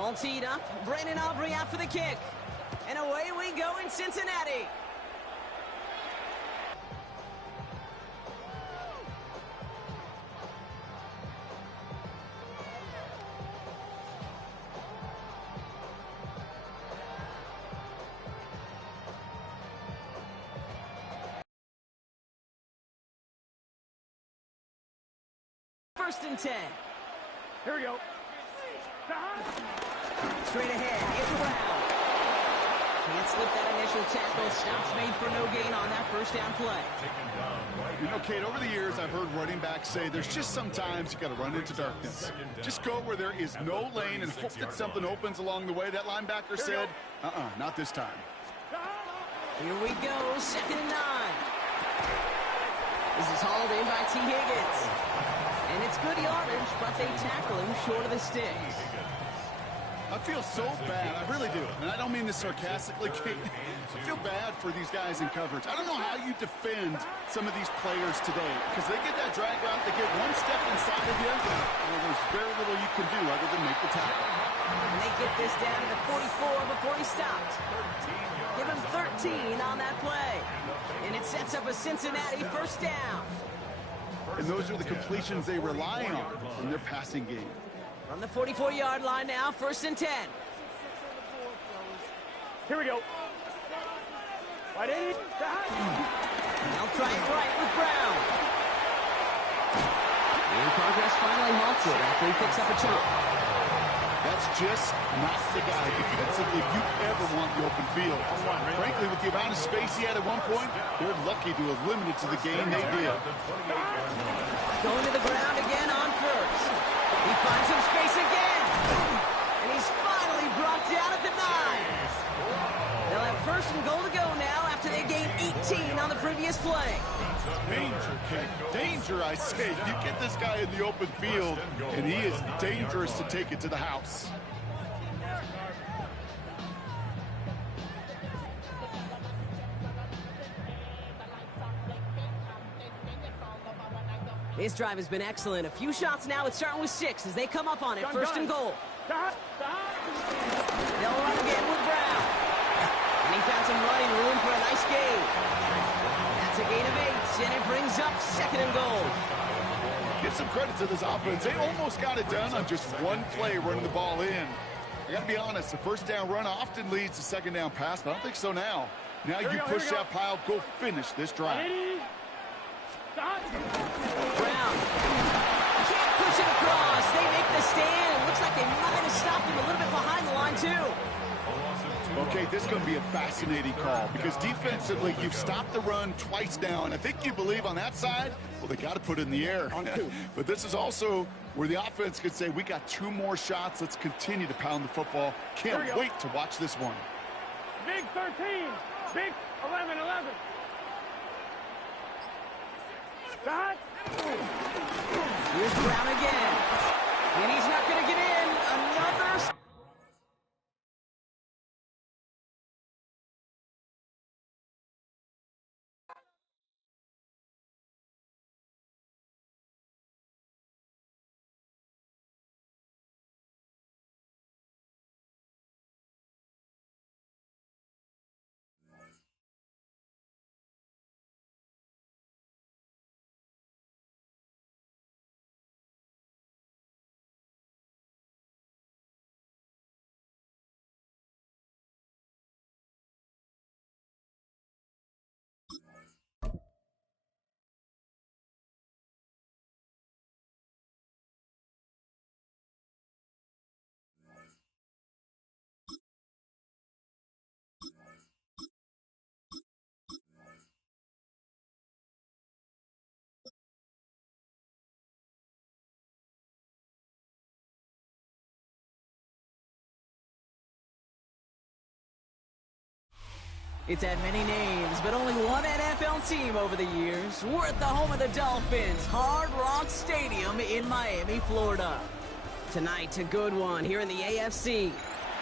Ball teed up. Brandon Aubrey out for the kick. And away we go in Cincinnati. First and 10. Here we go. Straight ahead, it's Brown. Can't slip that initial tackle. Stops made for no gain on that first down play. You know, Kate, over the years, I've heard running backs say there's just sometimes you got to run into darkness. Just go where there is no lane and hope that something opens along the way. That linebacker said, not this time. Here we go, 2nd and 9. This is hauled in by T. Higgins. And it's good yardage, but they tackle him short of the sticks. I feel so bad. I really do. And I don't mean this sarcastically, Kate. I feel bad for these guys in coverage. I don't know how you defend some of these players today. Because they get that drag route, they get one step inside of you, and there's very little you can do other than make the tackle. And they get this down to the 44 before he stopped. Give him 13 on that play. And it sets up a Cincinnati first down. And those are the completions they rely on in their passing game. From the 44-yard line now, 1st and 10. Here we go. Right in. They'll try it right with Brown. And progress finally halted after he picks up a chunk. That's just not the guy defensively if you ever want the open field. Frankly, with the amount of space he had at one point, they're lucky to have limited to the game they did. Going to the ground again on first. He finds some space again. And he's finally brought down at the 9. They'll have 1st and goal to go now after they gained 18 on the previous play. Danger, King. Danger, I say. You get this guy in the open field, and he is dangerous to take it to the house. His drive has been excellent. A few shots now. It's starting with 6 as they come up on it. 1st and goal. They'll run again with Brown. And he found some running room for a nice gain. That's a gain of 8, and it brings up 2nd and goal. Give some credit to this offense. They almost got it done on just one play running the ball in. I got to be honest, the 1st down run often leads to 2nd down pass, but I don't think so now. Now you push that pile, go finish this drive. Brown can't push it across. They make the stand. It looks like they might have stopped him a little bit behind the line, too. Okay, this is going to be a fascinating call because defensively, you've stopped the run twice now, and I think you believe on that side, well, they got to put it in the air. But this is also where the offense could say, we got 2 more shots. Let's continue to pound the football. Can't wait to watch this one. Big 13. Big 11-11. Here's Brown again. And he's not going to get in. Another... It's had many names, but only one NFL team over the years. We're at the home of the Dolphins, Hard Rock Stadium in Miami, Florida. Tonight, a good one here in the AFC.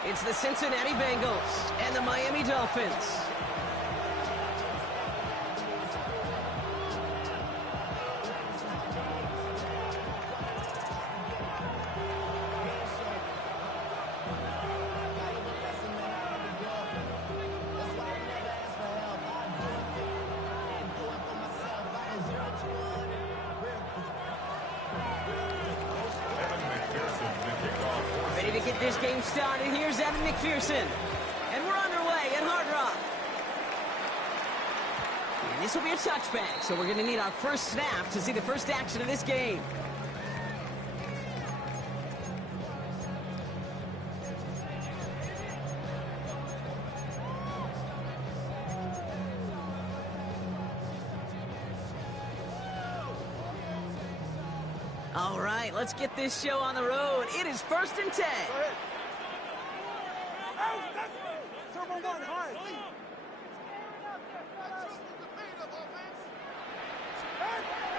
It's the Cincinnati Bengals and the Miami Dolphins. get this game started. Here's Evan McPherson. And we're underway at Hard Rock. And this will be a touchback, so we're going to need our first snap to see the first action of this game. All right, let's get this show on the road. It is 1st and 10.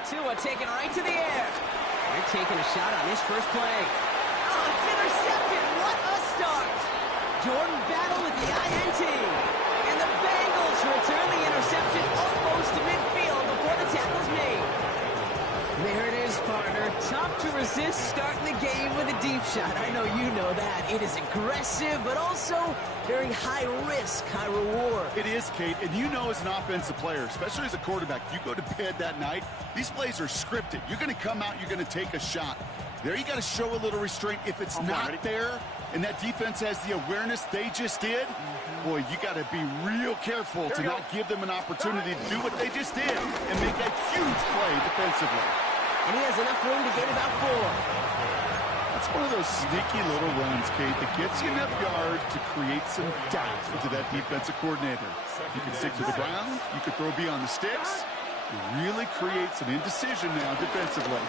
Tua taking right to the air. They're taking a shot on this first play. Oh, it's intercepted. What a start. Jordan Battle with the INT. And the Bengals return the interception almost to midfield before the tackle's made. There it is, partner. Tough to resist starting the game with a deep shot. I know you know that. It is aggressive, but also very high risk, high reward. It is, Kate, and you know as an offensive player, especially as a quarterback, you go to bed that night, these plays are scripted. You're going to come out, you're going to take a shot. There you got to show a little restraint. If it's not there, and that defense has the awareness they just did, boy, you got to be real careful to not give them an opportunity to do what they just did and make that huge play defensively. And he has enough room to gain about 4. That's one of those sneaky little runs, Kate, that gets you enough yards to create some doubt into that defensive coordinator. You can stick to the ground, you can throw beyond the sticks. It really creates an indecision now defensively.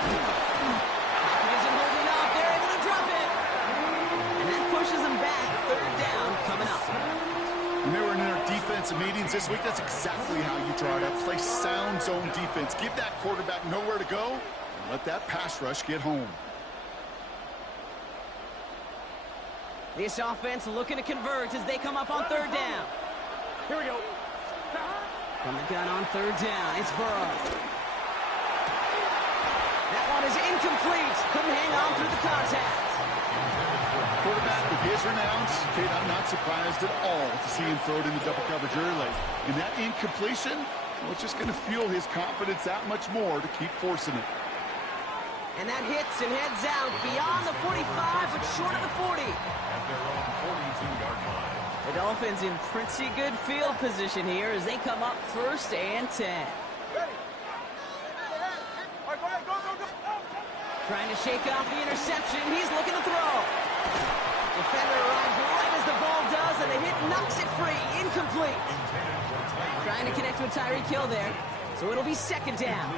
Isn't holding up. They're able to drop it. And that pushes them back. 3rd down coming up. When they were in our defensive meetings this week, that's exactly how you draw it up. Play sound zone defense. Give that quarterback nowhere to go, and let that pass rush get home. This offense looking to convert as they come up on 3rd down. Here we go. From the gun on 3rd down, it's Burrow. That one is incomplete. Couldn't hang on through the contact. Quarterback with his renounce, Kate, I'm not surprised at all to see him throw it into double coverage early. And that incompletion, well, it's just going to fuel his confidence that much more to keep forcing it. And that hits and heads out beyond the 45, but short of the 40. The Dolphins in pretty good field position here as they come up 1st and 10. Trying to shake off the interception. He's looking to throw. Defender arrives right as the ball does, and the hit knocks it free. Incomplete. Trying to connect with Tyreek Hill there. So it'll be 2nd down.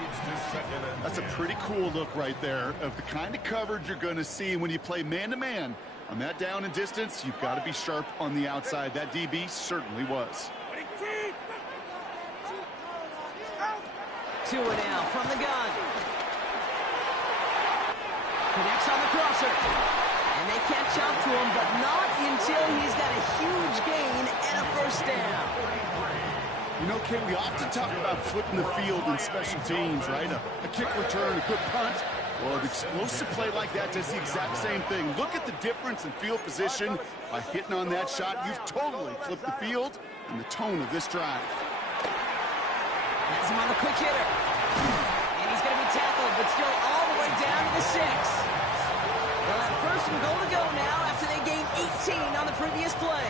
That's a pretty cool look right there of the kind of coverage you're going to see when you play man-to-man. On that down and distance, you've got to be sharp on the outside. That DB certainly was. Tua now from the gun. Connects on the crosser. And they catch up to him, but not until he's got a huge gain and a 1st down. You know, Ken, we often talk about flipping the field in special teams, right? A kick return, a good punt. Well, an explosive play like that does the exact same thing. Look at the difference in field position. By hitting on that shot, you've totally flipped the field and the tone of this drive. Has him on the quick hitter. And he's going to be tackled, but still all the way down to the 6. They'll have 1st and goal to go now after they gained 18 on the previous play.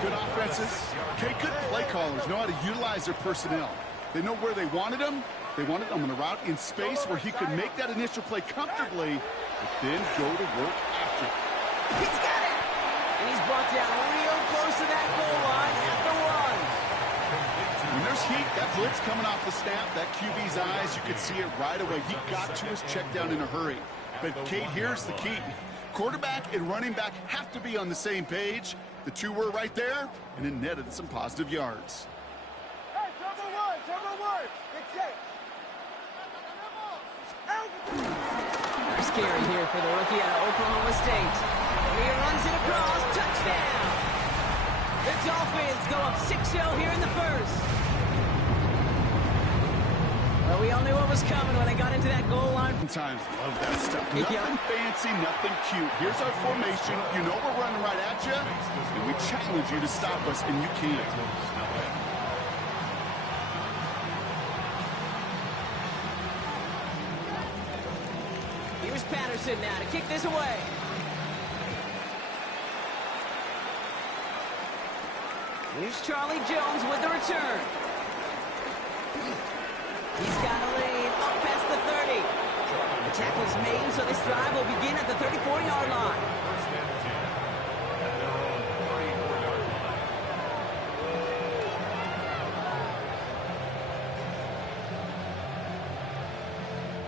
Good offenses. Okay, good play callers know how to utilize their personnel. They know where they wanted them. They wanted them on a route in space where he could make that initial play comfortably, but then go to work after. He's got it! And he's brought down real close to that goal line at the 1. When there's heat, that blitz coming off the snap, that QB's eyes, you could see it right away. He got to his check down in a hurry. But, Kate, here's the key. Quarterback and running back have to be on the same page. The two were right there, and it netted some positive yards. Hey, trouble one. Get checked. Scary here for the rookie out of Oklahoma State. He runs it across, touchdown! The Dolphins go up 6-0 here in the 1st. Well, we all knew what was coming when they got into that goal line. Sometimes love that stuff. Nothing fancy, nothing cute. Here's our formation. You know we're running right at you, and we challenge you to stop us, and you can't. Here's Patterson now to kick this away. Here's Charlie Jones with the return. He's got a lead up past the 30. The tackle's made, so this drive will begin at the 34-yard line.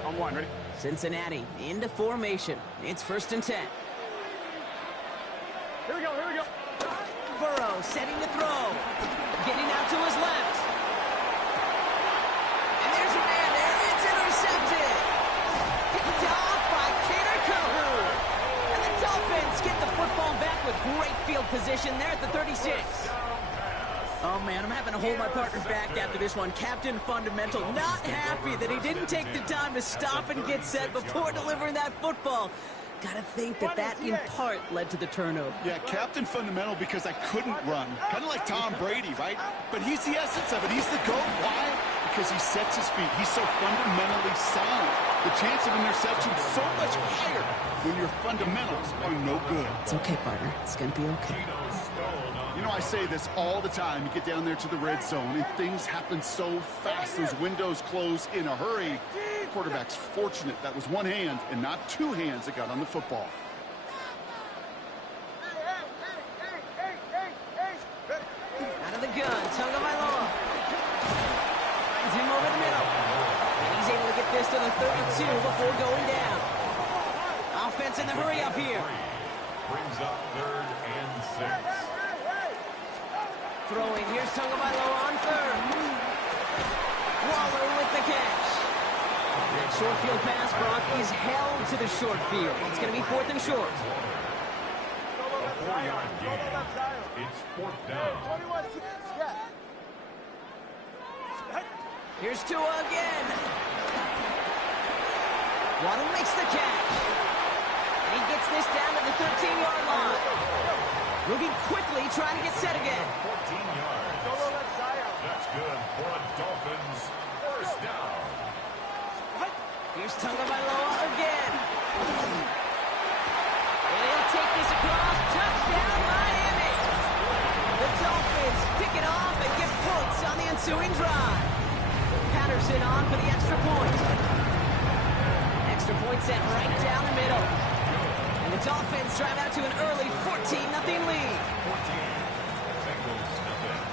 On one, ready? Cincinnati into formation. It's 1st and 10. Here we go, here we go. Burrow setting to throw. Getting out to his left. And there's a man there. It's intercepted. Picked off by Kader Kohou. And the Dolphins get the football back with great field position there at the 36. Oh, man, I'm having to hold my partner back after this one. Captain Fundamental not happy that he didn't take the time to stop and get set before delivering that football. Gotta think that in part led to the turnover. Yeah, Captain Fundamental because I couldn't run. Kind of like Tom Brady, right? But he's the essence of it. He's the GOAT. Why? Because he sets his feet. He's so fundamentally sound. The chance of interception so much higher when your fundamentals are no good. It's okay, partner. It's gonna be okay. You know, I say this all the time. You get down there to the red zone, and things happen so fast. Those windows close in a hurry. The quarterback's fortunate that was one hand and not two hands that got on the football. Out of the gun, Tagovailoa. Finds him over the middle. And he's able to get this to the 32 before going down. Offense in the hurry up here. Brings up 3rd and 6. Throwing, here's Tagovailoa on 3rd. Waller with the catch. That short field pass, Brock, is held to the short field. It's going to be 4th and short. A 4-yard gain. It's 4th down. Here's Tua again. Waddle makes the catch. And he gets this down to the 13-yard line. Moving quickly, trying to get set again. 14 yards. That's good for a Dolphins 1st down. Here's Tagovailoa again. And he'll take this across. Touchdown, Miami. The Dolphins pick it off and get points on the ensuing drive. Patterson on for the extra point. Extra point set right down the middle. And the Dolphins drive out to an early 14-0 lead. 14. Bengals nothing.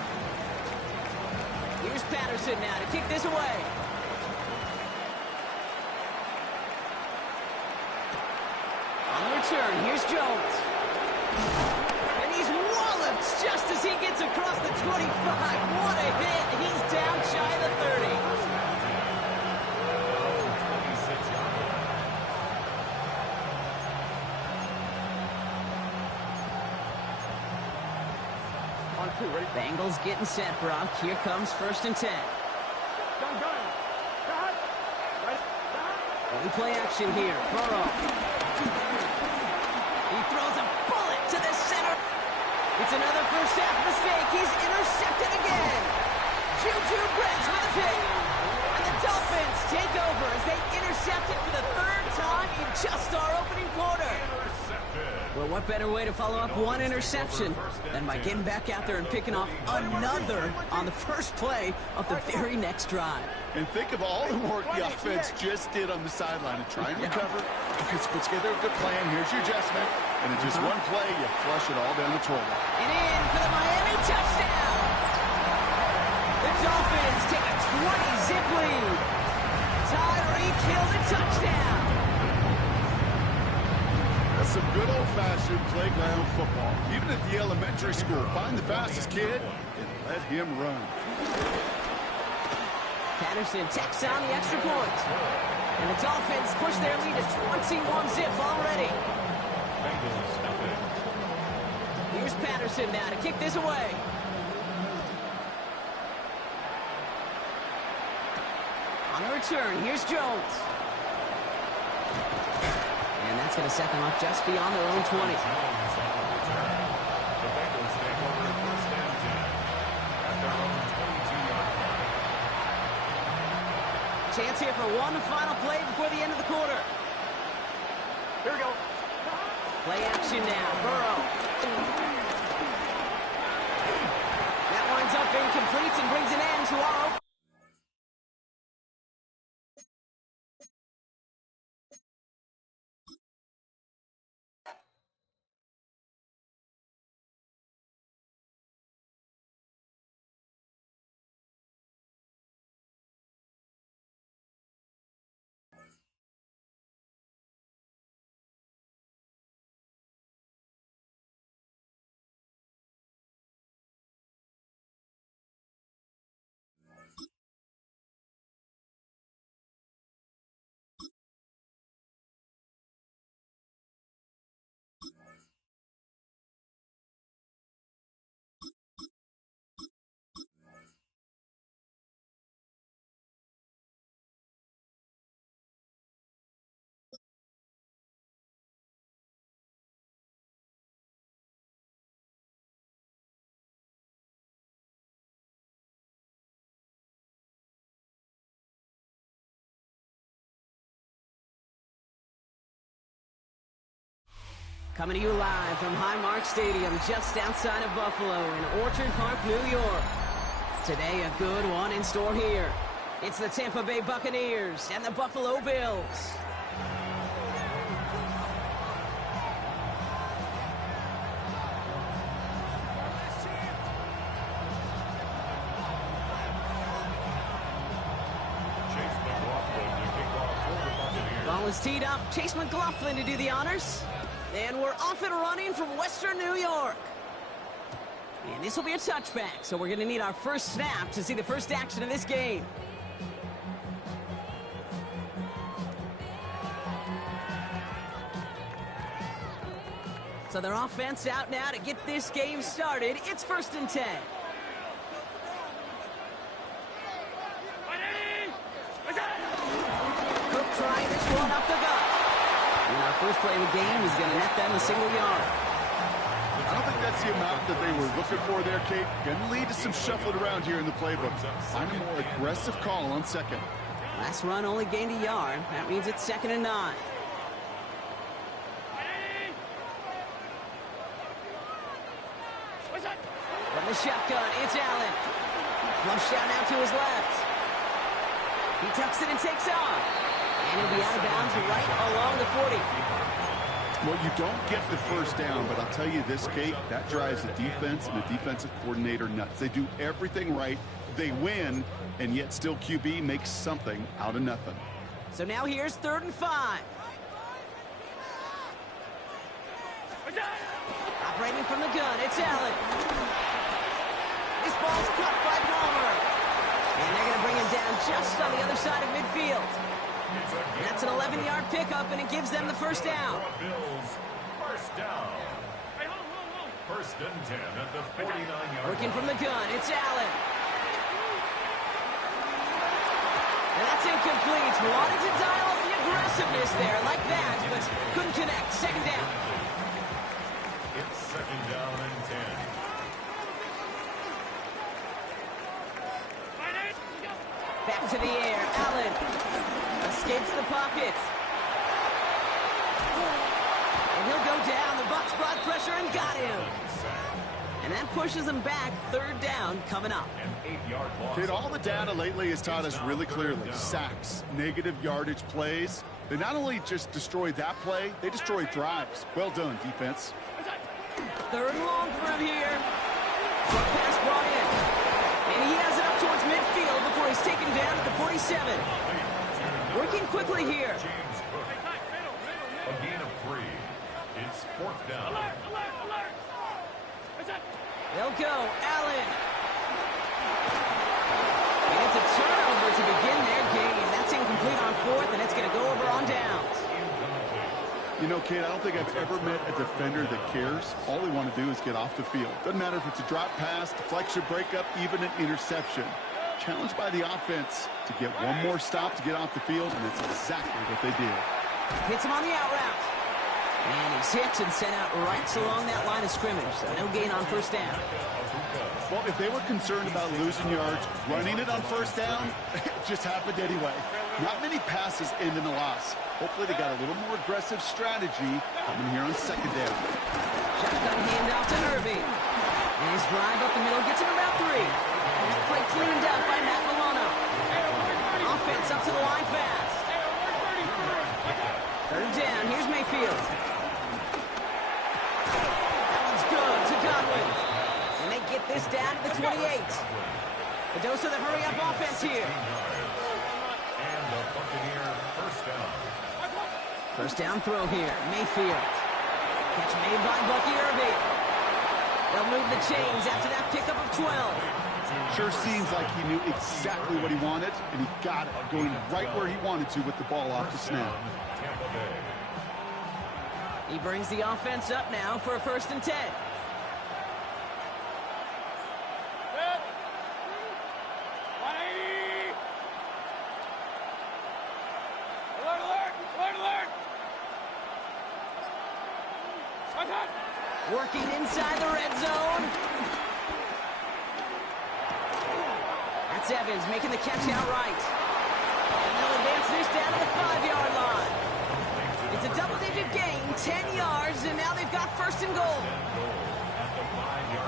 Here's Patterson now to kick this away. On the return, here's Jones. And he's walloped just as he gets across the 25. What a hit. He's down shy of the 30. 26 yards. On 2, ready? Bengals getting set, Brock. Here comes 1st and 10. Gun. Cut. Right. Early play action here. Burrow. He throws a bullet to the center. It's another first half mistake. He's intercepted again. Juju Brents with a pick. And the Dolphins take over as they intercept it for the 3rd time in just our opening quarter. Well, what better way to follow up one interception than by getting back out there and picking off another on the first play of the very next drive. And think of all the work the offense just did on the sideline and try and recover. Puts together a good plan. Here's your adjustment. And in just one play, you flush it all down the toilet. And in for the Miami touchdown. The Dolphins take a 20-zip lead. Tyreek Hill the touchdown. That's some good old-fashioned playground football. Even at the elementary school, find the fastest kid and let him run. Patterson tacks on the extra point. And the Dolphins push their lead to 21-zip already. Bengals nothing. Here's Patterson now to kick this away. On the return, here's Jones. And that's going to set them up just beyond their own 20. Jones on the return. The Bengals take over 1st and 10 at their own 22-yard line. Chance here for one final play before the end of the quarter. Here we go. Play action now. Burrow. ends up incomplete and brings an end to our... Coming to you live from Highmark Stadium, just outside of Buffalo in Orchard Park, New York. Today, a good one in store here. It's the Tampa Bay Buccaneers and the Buffalo Bills. Ball is teed up. Chase McLaughlin to do the honors. And we're off and running from Western New York. And this will be a touchback, so we're going to need our first snap to see the first action of this game. So their offense out now to get this game started. It's 1st and 10. Cook trying this one up the gut. And our first play of the game is going to net them a single yard. I don't think that's the amount that they were looking for there, Kate. Going to lead to some shuffling around here in the playbook. Find a more aggressive call on second. Last run only gained a yard. That means it's 2nd and 9. From the shotgun, it's Allen. Flush out now to his left. He tucks it and takes off. And he'll be out of bounds right along the 40. Well, you don't get the first down, but I'll tell you this, Kate, that drives the defense and the defensive coordinator nuts. They do everything right. They win, and yet still QB makes something out of nothing. So now here's 3rd and 5. Operating from the gun, it's Allen. This ball's cut by Palmer. And they're going to bring him down just on the other side of midfield. That's an 11-yard pickup, and it gives them the first down. First down. 1st and 10 at the 49-yard line. Working from the gun, it's Allen. And that's incomplete. Wanted to dial up the aggressiveness there like that, but couldn't connect. 2nd down. It's 2nd down and 10. Back to the air, Allen escapes the pocket. And he'll go down. The Bucs brought pressure and got him. And that pushes him back. 3rd down coming up. An 8-yard loss. Kate, all the data lately has taught us really clearly. Sacks, negative yardage plays. They not only just destroy that play, they destroy drives. Well done, defense. 3rd and long for him here. Short pass brought in. And he has it up towards midfield before he's taken down at the 47. Working quickly here. James Cook. A gain of 3. It's 4th down. They'll go. Allen. And it's a turnover to begin their game. That's incomplete on 4th, and it's going to go over on downs. You know, Kate, I don't think I've ever met a defender that cares. All they want to do is get off the field. Doesn't matter if it's a drop pass, deflection, breakup, even an interception. Challenged by the offense to get one more stop to get off the field, and that's exactly what they did. Hits him on the out route. And he's hit and sent out right along that line of scrimmage, so no gain on 1st down. Well, if they were concerned about losing yards, running it on 1st down, it just happened anyway. Not many passes end in a loss. Hopefully they got a little more aggressive strategy coming here on 2nd down. Shotgun handoff to Irving. And his drive up the middle gets him about 3. That play cleaned up by Matt Milano. Offense up to the line fast. 3rd down. Here's Mayfield. That one's good to Godwin. And they get this down to the 28. A dose of the hurry-up offense here. And the Buccaneer first down. First down throw here. Mayfield. Catch made by Bucky Irving. They'll move the chains after that pickup of 12. Sure seems like he knew exactly what he wanted, and he got it, going right where he wanted to with the ball off the snap. Tampa Bay. He brings the offense up now for a 1st and 10. Working inside the red zone. That's Evans making the catch outright. And they'll advance this down to the 5-yard line. It's a double-digit gain, 10 yards, and now they've got 1st and goal.